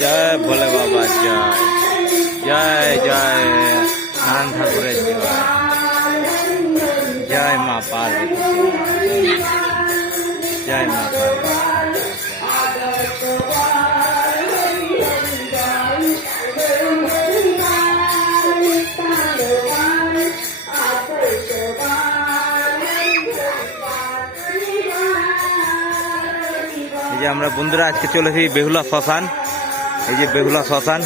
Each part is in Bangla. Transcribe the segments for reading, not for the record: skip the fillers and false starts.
जय भोले बाबा जय जय जय नारायण ठाकुर जय माँ पार्वती जय माँ पार्वती। এই যে আমরা বন্ধুরা আজকে চলেছি বেহুলা শ্মশান। এই যে বেহুলা শ্মশান,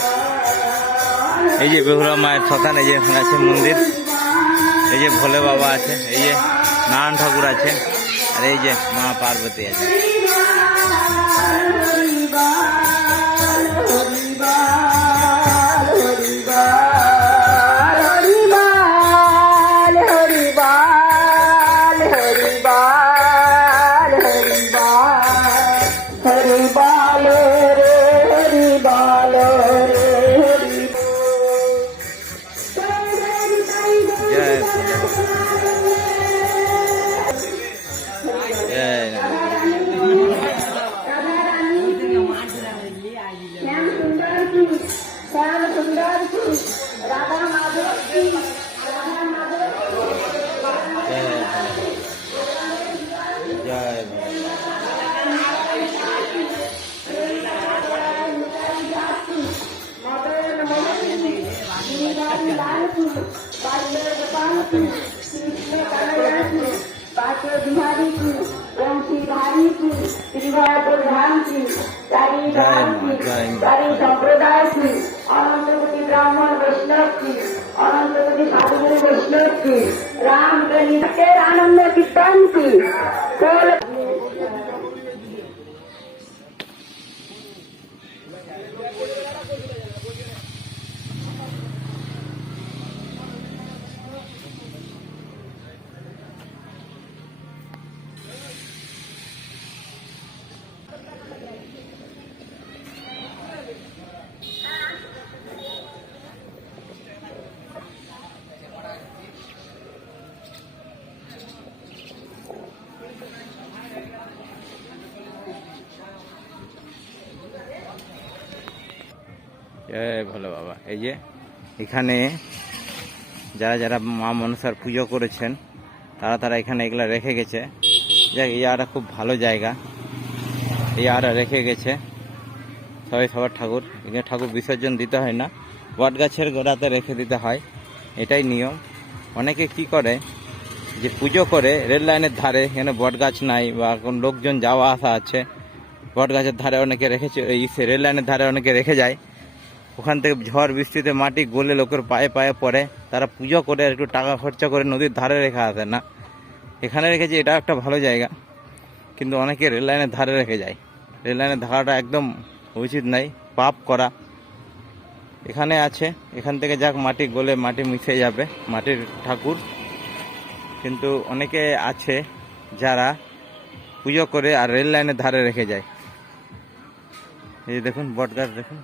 এই যে বেহুলা মায়ের শ্মশান, এই যে এখানে আছে মন্দির, এই যে ভোলে বাবা আছে, এই যে নারায়ণ ঠাকুর আছে, আর এই যে মা পার্বতী আছে। बिहारी की वंशीधारी की त्रिभुवन प्रधान की सारी संप्रदाय की अनंतकोटि ब्राह्मण वैष्णव की अनंतकोटि साधुगुरु वैष्णव की राम के आनंद कीर्तन की জয় ভোলে বাবা। এই যে এখানে যারা যারা মা মনসার পুজো করেছেন তারা এখানে এগুলা রেখে গেছে। যাক, এই জায়গাটা খুব ভালো জায়গা, এই জায়গাটা রেখে গেছে সবাই সবার ঠাকুর। এখানে ঠাকুর বিসর্জন দিতে হয় না, বট গাছের গোড়াতে রেখে দিতে হয়, এটাই নিয়ম। অনেকে কি করে যে পুজো করে রেল লাইনের ধারে, এখানে বট গাছ নাই বা কোন লোকজন যাওয়া আসা আছে, বট গাছের ধারে অনেকে রেখেছে, রেল লাইনের ধারে অনেকে রেখে যায়। ওখান থেকে ঝড় বৃষ্টিতে মাটি গলে লোকের পায়ে পায়ে পড়ে, তারা পুজো করে একটু টাকা খরচা করে নদীর ধারে রেখে আসে না, এখানে রেখেছে। এটা একটা ভালো জায়গা, কিন্তু অনেকে রেল লাইনের ধারে রেখে যায়। রেল লাইনের ধারাটা একদম উচিত নাই, পাপ করা। এখানে আছে, এখান থেকে যাক মাটি গলে মাটি মিশে যাবে, মাটির ঠাকুর। কিন্তু অনেকে আছে যারা পুজো করে আর রেল লাইনের ধারে রেখে যায়। এই দেখুন বট গাছ দেখুন।